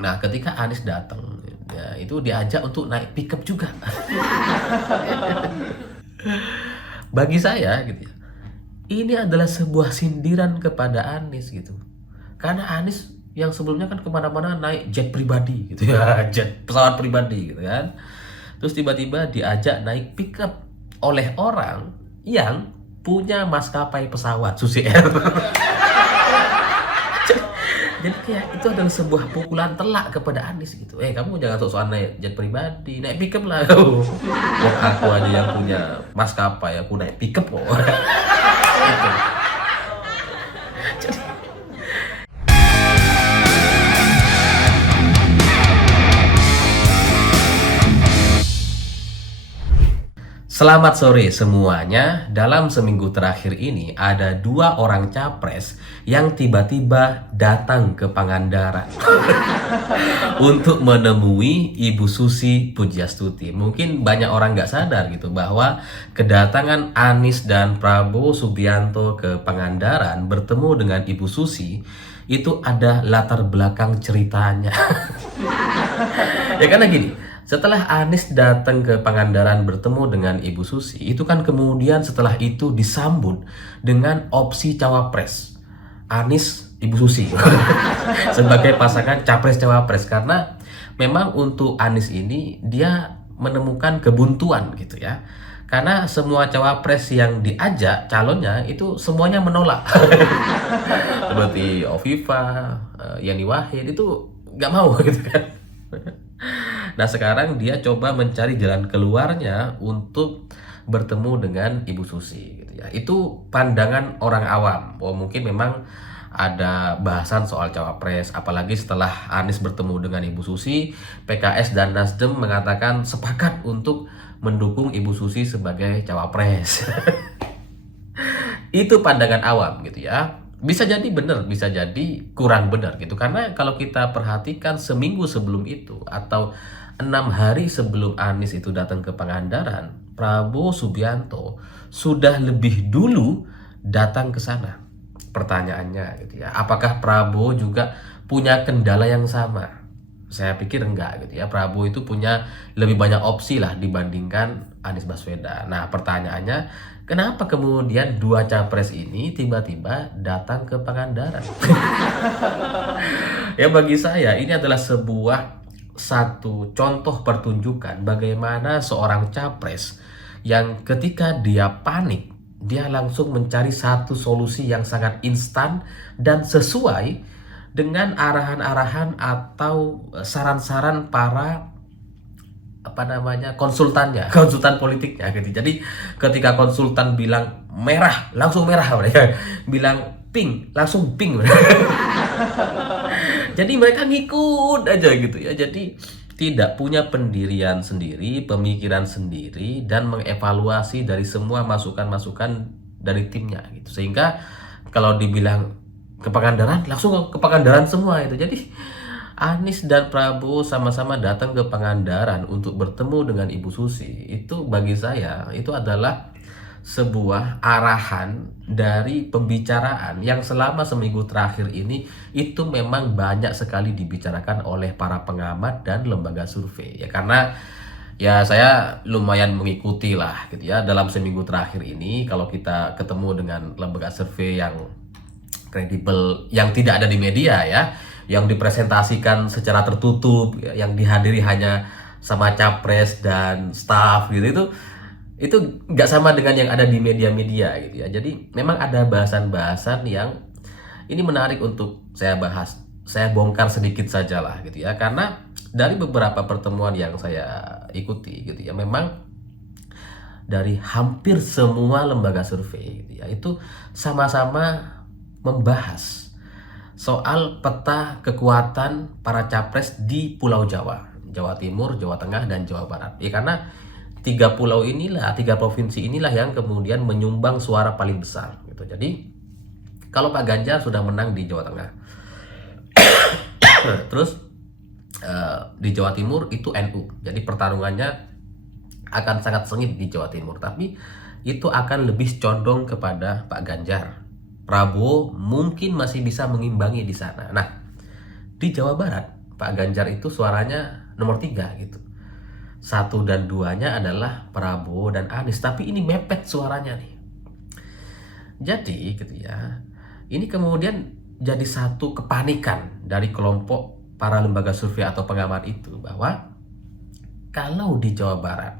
Nah, ketika Anies datang, ya, itu diajak untuk naik pickup juga. Bagi saya gitu ya, ini adalah sebuah sindiran kepada Anies gitu. Karena Anies yang sebelumnya kan kemana-mana naik jet pribadi gitu ya, jet pesawat pribadi gitu kan. Terus tiba-tiba diajak naik pickup oleh orang yang punya maskapai pesawat Susi Air. Jadi kayak itu adalah sebuah pukulan telak kepada Anies gitu. Kamu jangan sok-sokan naik jet pribadi, naik pickup lah kamu. Wah, aku aja yang punya maskapai, aku naik pickup kok. Gitu. Selamat sore semuanya. Dalam seminggu terakhir ini ada dua orang capres yang tiba-tiba datang ke Pangandaran untuk menemui Ibu Susi Pujiastuti. Mungkin banyak orang nggak sadar gitu bahwa kedatangan Anies dan Prabowo Subianto ke Pangandaran bertemu dengan Ibu Susi itu ada latar belakang ceritanya. Ya karena gini, setelah Anies datang ke Pangandaran bertemu dengan Ibu Susi, itu kan kemudian setelah itu disambut dengan opsi cawapres. Anies, Ibu Susi. Sebagai pasangan capres-cawapres. Karena memang untuk Anies ini, dia menemukan kebuntuan gitu ya. Karena semua cawapres yang diajak calonnya itu semuanya menolak. Seperti Ofifa, Yani Wahid itu nggak mau gitu kan. Nah sekarang dia coba mencari jalan keluarnya untuk bertemu dengan Ibu Susi gitu ya. Itu pandangan orang awam. Oh mungkin memang ada bahasan soal cawapres, apalagi setelah Anies bertemu dengan Ibu Susi, PKS dan Nasdem mengatakan sepakat untuk mendukung Ibu Susi sebagai cawapres. Itu pandangan awam gitu ya. Bisa jadi benar, bisa jadi kurang benar gitu. Karena kalau kita perhatikan seminggu sebelum itu atau 6 hari sebelum Anies itu datang ke Pangandaran, Prabowo Subianto sudah lebih dulu datang ke sana. Pertanyaannya gitu ya, apakah Prabowo juga punya kendala yang sama? Saya pikir enggak gitu ya. Prabowo itu punya lebih banyak opsi lah dibandingkan Anies Baswedan. Nah pertanyaannya, kenapa kemudian dua capres ini tiba-tiba datang ke Pangandaran? Ya bagi saya ini adalah satu contoh pertunjukan bagaimana seorang capres yang ketika dia panik, dia langsung mencari satu solusi yang sangat instan dan sesuai dengan arahan-arahan atau saran-saran para konsultannya, konsultan politiknya gitu. Jadi ketika konsultan bilang merah, langsung merah mereka. Bilang pink, langsung pink. Jadi mereka ngikut aja gitu ya. Jadi tidak punya pendirian sendiri, pemikiran sendiri, dan mengevaluasi dari semua masukan-masukan dari timnya gitu. Sehingga kalau dibilang ke Pangandaran, langsung ke Pangandaran semua itu. Jadi Anies dan Prabowo sama-sama datang ke Pangandaran untuk bertemu dengan Ibu Susi. Itu bagi saya itu adalah sebuah arahan dari pembicaraan yang selama seminggu terakhir ini itu memang banyak sekali dibicarakan oleh para pengamat dan lembaga survei ya. Karena ya saya lumayan mengikuti lah gitu ya dalam seminggu terakhir ini. Kalau kita ketemu dengan lembaga survei yang kredibel, yang tidak ada di media ya, yang dipresentasikan secara tertutup ya, yang dihadiri hanya sama capres dan staff gitu, itu nggak sama dengan yang ada di media-media gitu ya. Jadi memang ada bahasan-bahasan yang ini menarik untuk saya bahas. Saya bongkar sedikit saja lah gitu ya. Karena dari beberapa pertemuan yang saya ikuti gitu ya, memang dari hampir semua lembaga survei gitu ya, itu sama-sama membahas soal peta kekuatan para capres di Pulau Jawa, Jawa Timur, Jawa Tengah, dan Jawa Barat. Ya karena tiga pulau inilah, tiga provinsi inilah yang kemudian menyumbang suara paling besar gitu. Jadi kalau Pak Ganjar sudah menang di Jawa Tengah, terus di Jawa Timur itu NU, jadi pertarungannya akan sangat sengit di Jawa Timur, tapi itu akan lebih condong kepada Pak Ganjar. Prabowo mungkin masih bisa mengimbangi di sana. Nah di Jawa Barat Pak Ganjar itu suaranya nomor 3 gitu. 1 dan 2-nya adalah Prabowo dan Anies, tapi ini mepet suaranya nih. Jadi gitu ya, ini kemudian jadi satu kepanikan dari kelompok para lembaga survei atau pengamat itu, bahwa kalau di Jawa Barat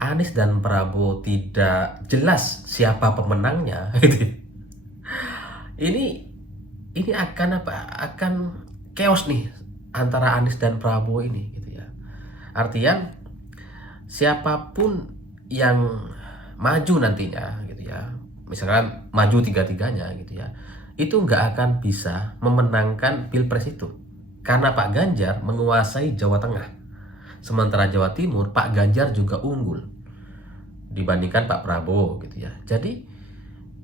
Anies dan Prabowo tidak jelas siapa pemenangnya gitu. Ini akan apa? Akan chaos nih antara Anies dan Prabowo ini gitu ya. Artian siapapun yang maju nantinya gitu ya, misalkan maju tiga-tiganya gitu ya, itu nggak akan bisa memenangkan pilpres itu, karena Pak Ganjar menguasai Jawa Tengah, sementara Jawa Timur Pak Ganjar juga unggul dibandingkan Pak Prabowo gitu ya. Jadi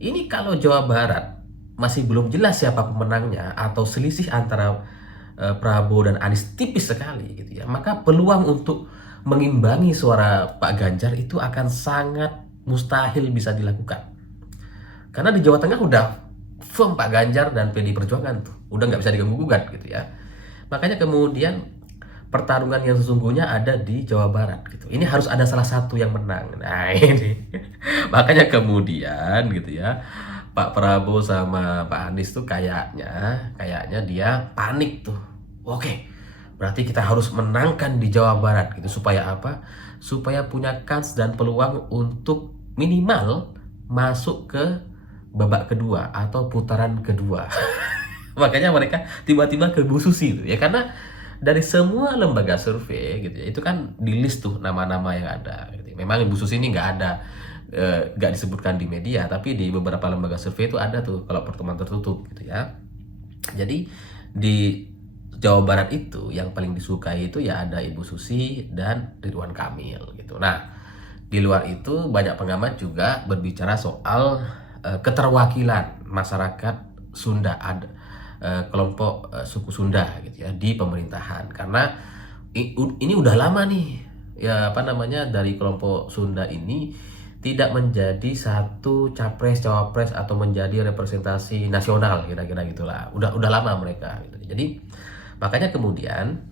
ini kalau Jawa Barat masih belum jelas siapa pemenangnya, atau selisih antara Prabowo dan Anies tipis sekali gitu ya, maka peluang untuk mengimbangi suara Pak Ganjar itu akan sangat mustahil bisa dilakukan. Karena di Jawa Tengah udah firm Pak Ganjar dan PDI Perjuangan tuh, udah nggak bisa diganggu-gugat gitu ya. Makanya kemudian pertarungan yang sesungguhnya ada di Jawa Barat gitu. Ini harus ada salah satu yang menang. Nah ini makanya kemudian gitu ya, Pak Prabowo sama Pak Anies tuh kayaknya dia panik tuh. Oke, berarti kita harus menangkan di Jawa Barat gitu, supaya apa? Supaya punya kans dan peluang untuk minimal masuk ke babak kedua atau putaran kedua. Makanya mereka tiba-tiba ke Bu Susi itu ya, karena dari semua lembaga survei gitu ya, itu kan di list tuh nama-nama yang ada gitu. Memang Ibu Susi ini nggak disebutkan di media, tapi di beberapa lembaga survei itu ada tuh kalau pertemuan tertutup gitu ya. Jadi di Jawa Barat itu yang paling disukai itu ya ada Ibu Susi dan Ridwan Kamil gitu. Nah, di luar itu banyak pengamat juga berbicara soal keterwakilan masyarakat Sunda, ada kelompok suku Sunda gitu ya di pemerintahan, karena ini udah lama nih ya, apa namanya, dari kelompok Sunda ini tidak menjadi satu capres cawapres atau menjadi representasi nasional, kira-kira gitulah, udah lama mereka gitu. Jadi makanya kemudian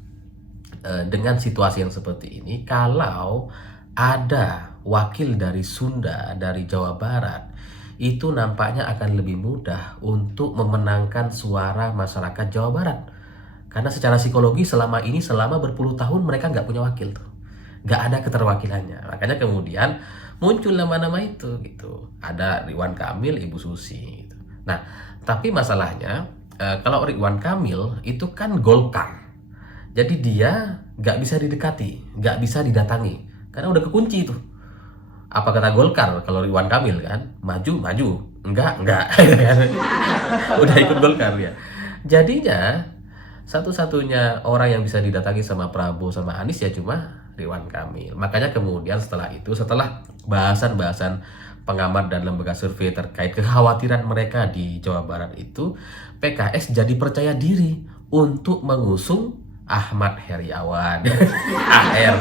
dengan situasi yang seperti ini, kalau ada wakil dari Sunda dari Jawa Barat, itu nampaknya akan lebih mudah untuk memenangkan suara masyarakat Jawa Barat. Karena secara psikologi selama berpuluh tahun mereka nggak punya wakil tuh, nggak ada keterwakilannya. Makanya kemudian muncul nama-nama itu gitu. Ada Ridwan Kamil, Ibu Susi gitu. Nah, tapi masalahnya kalau Ridwan Kamil itu kan Golkar, jadi dia nggak bisa didekati, nggak bisa didatangi, karena udah kekunci tuh. Apa kata Golkar kalau Ridwan Kamil kan, maju, enggak, udah ikut Golkar ya. Jadinya satu-satunya orang yang bisa didatangi sama Prabowo sama Anies ya cuma Ridwan Kamil. Makanya kemudian setelah bahasan-bahasan pengamat dan lembaga survei terkait kekhawatiran mereka di Jawa Barat itu, PKS jadi percaya diri untuk mengusung Ahmad Heriawan. AR.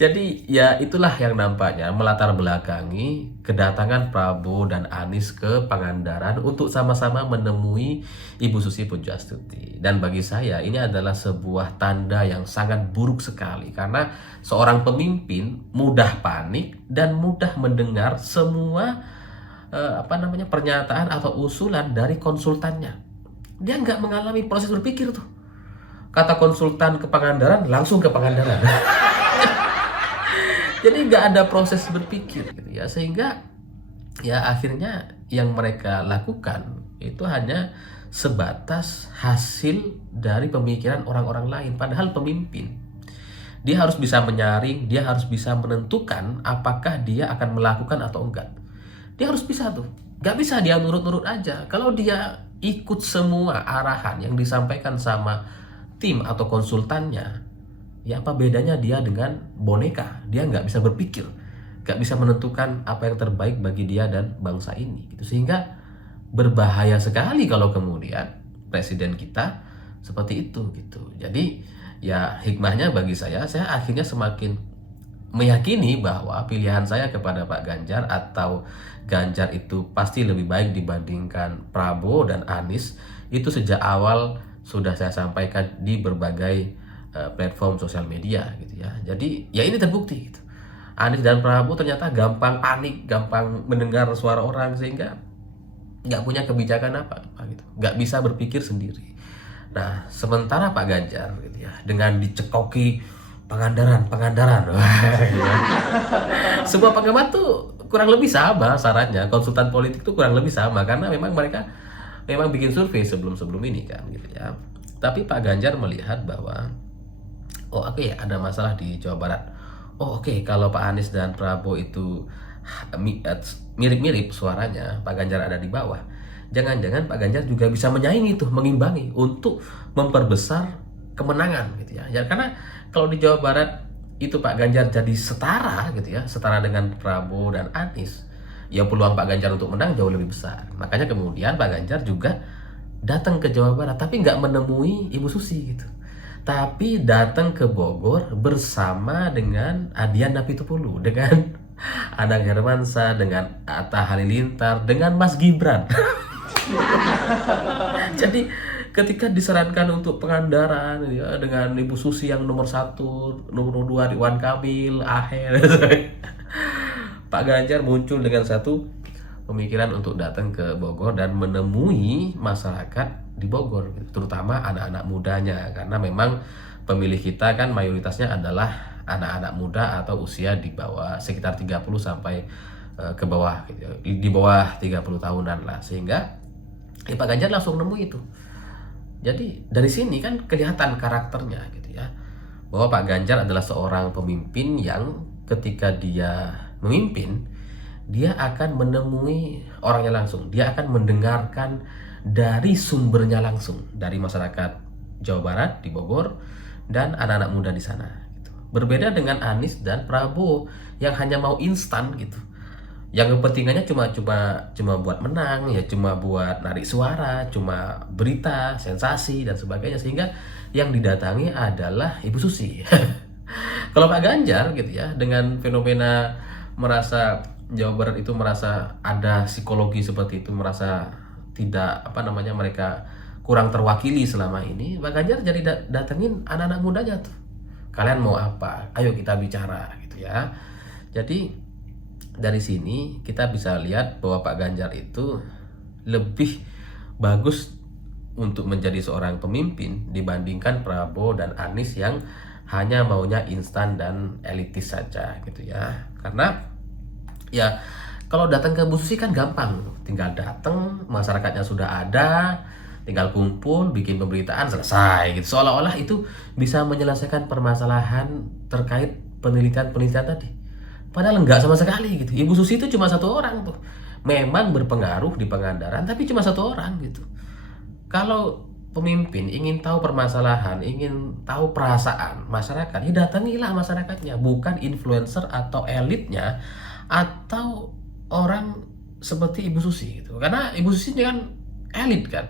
Jadi ya itulah yang nampaknya melatar belakangi kedatangan Prabowo dan Anies ke Pangandaran untuk sama-sama menemui Ibu Susi Pujastuti. Dan bagi saya ini adalah sebuah tanda yang sangat buruk sekali, karena seorang pemimpin mudah panik dan mudah mendengar semua pernyataan atau usulan dari konsultannya. Dia nggak mengalami proses berpikir tuh. Kata konsultan ke Pangandaran, langsung ke Pangandaran. Jadi nggak ada proses berpikir gitu ya, sehingga ya akhirnya yang mereka lakukan itu hanya sebatas hasil dari pemikiran orang-orang lain. Padahal pemimpin, dia harus bisa menyaring, dia harus bisa menentukan apakah dia akan melakukan atau enggak. Dia harus bisa tuh, nggak bisa dia nurut-nurut aja. Kalau dia ikut semua arahan yang disampaikan sama tim atau konsultannya, ya apa bedanya dia dengan boneka? Dia nggak bisa berpikir, nggak bisa menentukan apa yang terbaik bagi dia dan bangsa ini gitu. Sehingga berbahaya sekali kalau kemudian presiden kita seperti itu gitu. Jadi ya hikmahnya bagi saya akhirnya semakin meyakini bahwa pilihan saya kepada Pak Ganjar atau Ganjar itu pasti lebih baik dibandingkan Prabowo dan Anies itu sejak awal sudah saya sampaikan di berbagai platform sosial media gitu ya. Jadi ya ini terbukti gitu. Anies dan Prabowo ternyata gampang panik, gampang mendengar suara orang sehingga nggak punya kebijakan apa gitu, nggak bisa berpikir sendiri. Nah, sementara Pak Ganjar gitu ya, dengan dicekoki Pangandaran, wah, gitu ya. Semua pengamat tuh kurang lebih sama sarannya, konsultan politik tuh kurang lebih sama karena memang mereka memang bikin survei sebelum ini kan gitu ya. Tapi Pak Ganjar melihat bahwa oh oke, ada masalah di Jawa Barat. Oh oke, kalau Pak Anies dan Prabowo itu mirip-mirip suaranya, Pak Ganjar ada di bawah. Jangan-jangan Pak Ganjar juga bisa menyaingi tuh, mengimbangi untuk memperbesar kemenangan gitu ya. Ya karena kalau di Jawa Barat itu Pak Ganjar jadi setara gitu ya, setara dengan Prabowo dan Anies, ya peluang Pak Ganjar untuk menang jauh lebih besar. Makanya kemudian Pak Ganjar juga datang ke Jawa Barat, tapi nggak menemui Ibu Susi gitu. Tapi datang ke Bogor bersama dengan Adian Apitupulu, dengan Anang Hermansyah, dengan Atta Halilintar, dengan Mas Gibran. Jadi ketika disarankan untuk Pangandaran ya, dengan Ibu Susi yang nomor 1, nomor 2 Ridwan Kamil, Aher, Pak Ganjar muncul dengan satu pemikiran untuk datang ke Bogor dan menemui masyarakat di Bogor, terutama anak-anak mudanya, karena memang pemilih kita kan mayoritasnya adalah anak-anak muda atau usia di bawah sekitar 30 sampai ke bawah gitu ya. Di bawah 30 tahunan lah, sehingga Pak Ganjar langsung nemu itu. Jadi dari sini kan kelihatan karakternya gitu ya, bahwa Pak Ganjar adalah seorang pemimpin yang ketika dia memimpin, dia akan menemui orangnya langsung, dia akan mendengarkan dari sumbernya langsung, dari masyarakat Jawa Barat di Bogor dan anak-anak muda di sana gitu. Berbeda dengan Anies dan Prabowo yang hanya mau instan gitu, yang kepentingannya cuma buat menang ya, cuma buat narik suara, cuma berita, sensasi dan sebagainya, sehingga yang didatangi adalah Ibu Susi. Kalau Pak Ganjar gitu ya, dengan fenomena merasa Jawa Barat itu merasa ada psikologi seperti itu, merasa tidak mereka kurang terwakili selama ini, Pak Ganjar jadi datengin anak-anak mudanya tuh. Kalian mau apa? Ayo kita bicara gitu ya. Jadi dari sini kita bisa lihat bahwa Pak Ganjar itu lebih bagus untuk menjadi seorang pemimpin dibandingkan Prabowo dan Anies yang hanya maunya instan dan elitis saja gitu ya. Karena ya kalau datang ke Bu Susi kan gampang, tinggal datang, masyarakatnya sudah ada, tinggal kumpul, bikin pemberitaan, selesai gitu. Seolah-olah itu bisa menyelesaikan permasalahan terkait penelitian tadi. Padahal enggak sama sekali gitu. Ibu Susi itu cuma satu orang tuh. Memang berpengaruh di Pangandaran, tapi cuma satu orang gitu. Kalau pemimpin ingin tahu permasalahan, ingin tahu perasaan masyarakat, ya datangilah masyarakatnya, bukan influencer atau elitnya atau orang seperti Ibu Susi gitu. Karena Ibu Susi ini kan elit kan,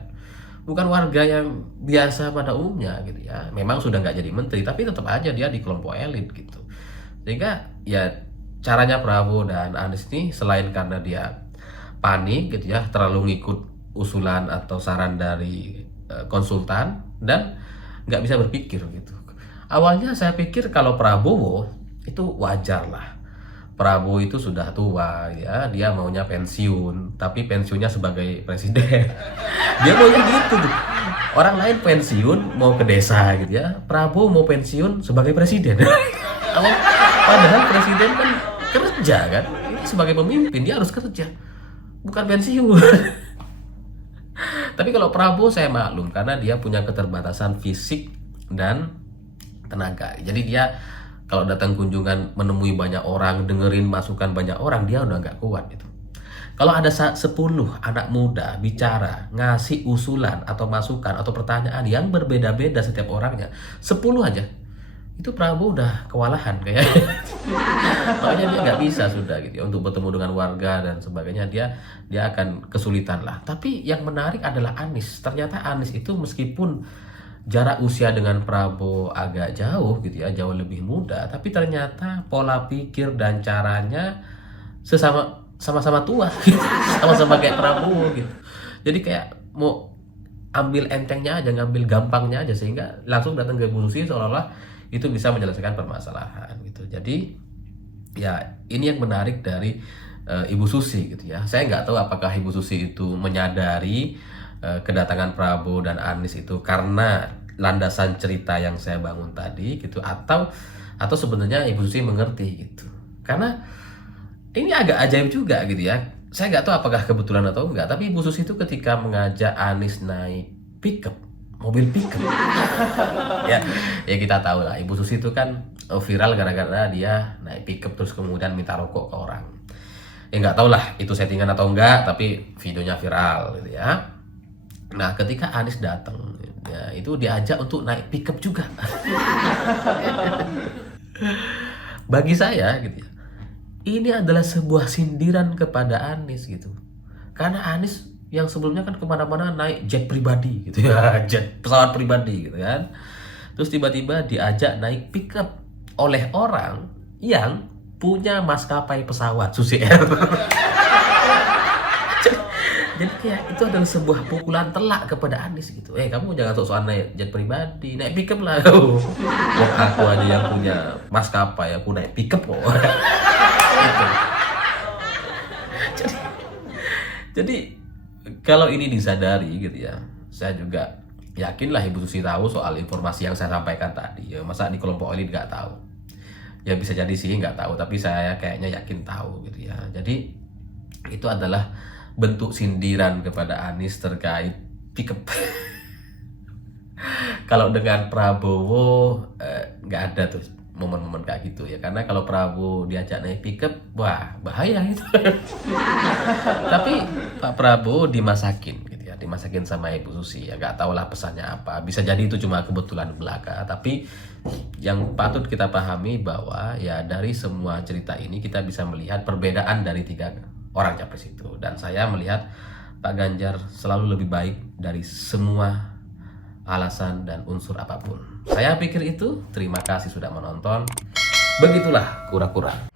bukan warga yang biasa pada umumnya gitu ya. Memang sudah nggak jadi menteri, tapi tetap aja dia di kelompok elit gitu. Sehingga ya caranya Prabowo dan Anies ini selain karena dia panik gitu ya, terlalu ngikut usulan atau saran dari konsultan dan nggak bisa berpikir gitu. Awalnya saya pikir kalau Prabowo itu wajar lah. Prabowo itu sudah tua ya, dia maunya pensiun, tapi pensiunnya sebagai presiden. Dia maunya gitu tuh. Orang lain pensiun mau ke desa gitu ya, Prabowo mau pensiun sebagai presiden. Padahal presiden kan kerja kan, ini sebagai pemimpin dia harus kerja, bukan pensiun. Tapi kalau Prabowo saya maklum karena dia punya keterbatasan fisik dan tenaga. Jadi dia kalau datang kunjungan menemui banyak orang, dengerin masukan banyak orang, dia udah nggak kuat gitu. Kalau ada 10 anak muda bicara, ngasih usulan atau masukan atau pertanyaan yang berbeda-beda setiap orangnya, 10 aja, itu Prabowo udah kewalahan kayaknya. Makanya dia nggak bisa sudah gitu ya, untuk bertemu dengan warga dan sebagainya, dia akan kesulitan lah. Tapi yang menarik adalah Anies. Ternyata Anies itu meskipun jarak usia dengan Prabowo agak jauh gitu ya, jauh lebih muda, tapi ternyata pola pikir dan caranya sama-sama tua gitu. Sama-sama kayak Prabowo gitu. Jadi kayak mau ambil entengnya aja, ngambil gampangnya aja, sehingga langsung datang ke Bu Susi seolah-olah itu bisa menyelesaikan permasalahan gitu. Jadi ya ini yang menarik dari Ibu Susi gitu ya. Saya nggak tahu apakah Ibu Susi itu menyadari kedatangan Prabowo dan Anies itu karena landasan cerita yang saya bangun tadi gitu, atau sebenarnya Ibu Susi mengerti gitu. Karena ini agak ajaib juga gitu ya. Saya nggak tahu apakah kebetulan atau enggak, tapi Ibu Susi itu ketika mengajak Anies naik pickup, mobil pickup, ya, ya kita tahu lah Ibu Susi itu kan viral gara-gara dia naik pickup terus kemudian minta rokok ke orang. Ya nggak tahu lah itu settingan atau enggak, tapi videonya viral gitu ya. Nah ketika Anies datang, ya, itu diajak untuk naik pickup juga. Bagi saya gitu ya, ini adalah sebuah sindiran kepada Anies gitu. Karena Anies yang sebelumnya kan kemana-mana naik jet pribadi gitu ya, jet pesawat pribadi gitu kan. Terus tiba-tiba diajak naik pickup oleh orang yang punya maskapai pesawat, Susi Air. Jadi kayak itu adalah sebuah pukulan telak kepada Anies gitu. Kamu jangan sok-sokan naik jet pribadi, naik pickup lah. Wah, aku aja yang punya maskapai, aku naik pickup kok. Gitu. Jadi kalau ini disadari gitu ya, saya juga yakinlah Ibu Susi tahu soal informasi yang saya sampaikan tadi. Ya masa di kelompok elit nggak tahu? Ya bisa jadi sih nggak tahu, tapi saya kayaknya yakin tahu gitu ya. Jadi itu adalah bentuk sindiran kepada Anies terkait pickup. Kalau dengan Prabowo nggak ada tuh momen-momen kayak gitu ya, karena kalau Prabowo diajak naik pickup, wah bahaya itu. Tapi Pak Prabowo dimasakin gitu ya, dimasakin sama Ibu Susi ya, nggak tahu lah pesannya apa, bisa jadi itu cuma kebetulan belaka. Tapi yang patut kita pahami bahwa ya dari semua cerita ini kita bisa melihat perbedaan dari tiga orang capres itu, dan saya melihat Pak Ganjar selalu lebih baik dari semua alasan dan unsur apapun. Saya pikir itu. Terima kasih sudah menonton. Begitulah kura-kura.